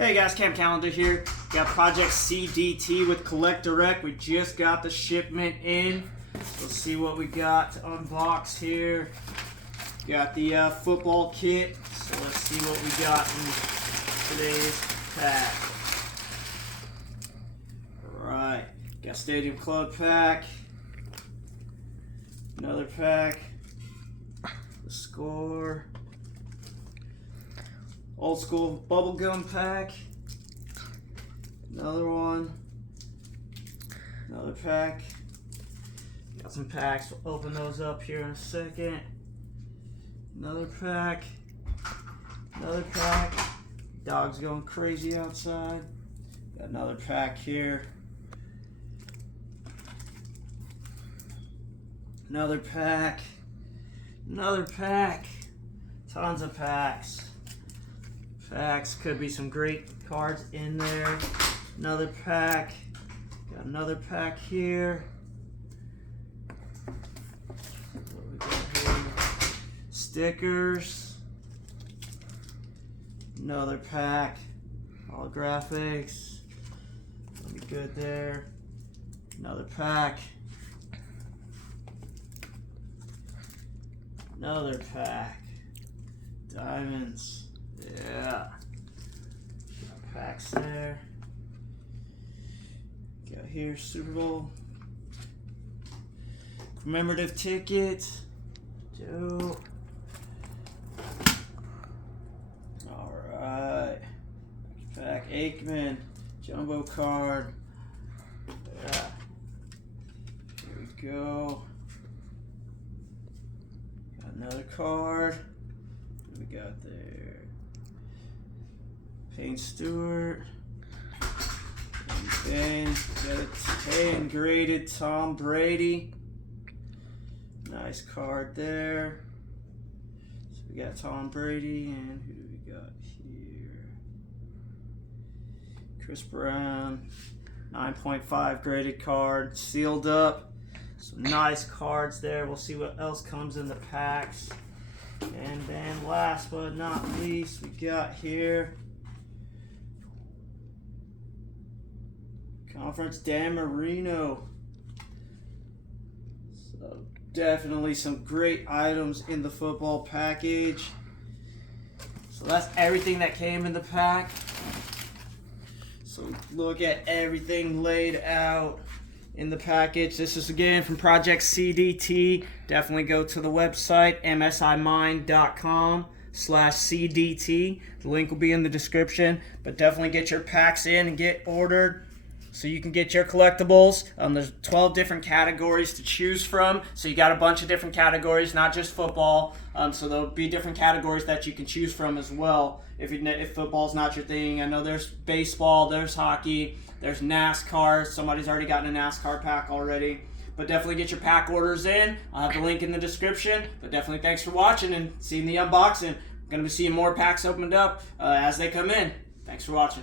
Hey guys, Cam Calendar here. Got Project CDT with Collect Direct. We just got the shipment in. Let's see what we got to unbox here. Got the football kit. So let's see what we got in today's pack. Alright, got Stadium Club pack. Another pack. The score. Old school bubblegum pack. Another one. Another pack. Got some packs. We'll open those up here in a second. Another pack. Another pack. Dog's going crazy outside. Got another pack here. Another pack. Another pack. Tons of packs. Packs, could be some great cards in there. Another pack. Got another pack here. What we got here? Stickers. Another pack. Holographics. That'll be good there. Another pack. Another pack. Diamonds. Yeah. Got packs there. Got here Super Bowl commemorative ticket. Dope. Alright. Pack Aikman. Jumbo card. Yeah. Here we go. Got another card. What do we got there? Payne Stewart. And then got a 10 graded Tom Brady. Nice card there. So we got Tom Brady, and who do we got here? Chris Brown. 9.5 graded card, sealed up. Some nice cards there. We'll see what else comes in the packs. And then last but not least, we got here Conference Dan Marino. So definitely some great items in the football package. So that's everything that came in the pack. So look at everything laid out in the package. This is again from Project CDT. Definitely go to the website msimind.com/CDT. The link will be in the description, but definitely get your packs in and get ordered so you can get your collectibles. There's 12 different categories to choose from, so you got a bunch of different categories, not just football. So there'll be different categories that you can choose from as well if football's not your thing. I know there's baseball, there's hockey, there's NASCAR. Somebody's already gotten a NASCAR pack already. But definitely get your pack orders in. I'll have the link in the description. But definitely thanks for watching and seeing the unboxing. I'm going to be seeing more packs opened up as they come in. Thanks for watching.